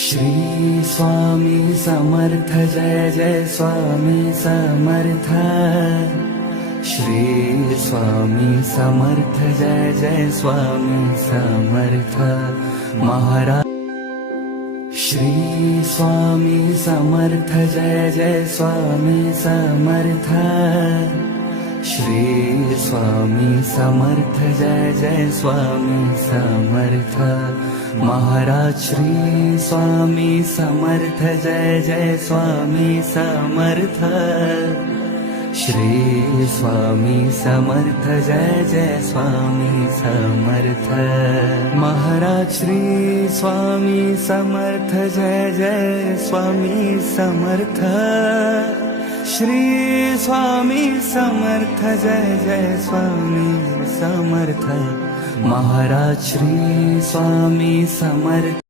Shri Swami Samarth Jai Jai Swami Samarth. Shri Swami Samarth Jai Jai Swami Samarth Maharaj. Shri Swami Samarth Jai Jai Swami Samarth. Shri Swami Samarth Jai Jai Swami Samarth Maharaj. Shri Swami Samarth Jai Jai Swami Samarth. Shri Swami Samarth Jai Jai Swami Samarth Maharaj. Shri Swami Samarth Jai Jai Swami Samarth. Shri Swami Samarth Jai Jai Swami Samarth Maharaj. Shri Swami Samarth.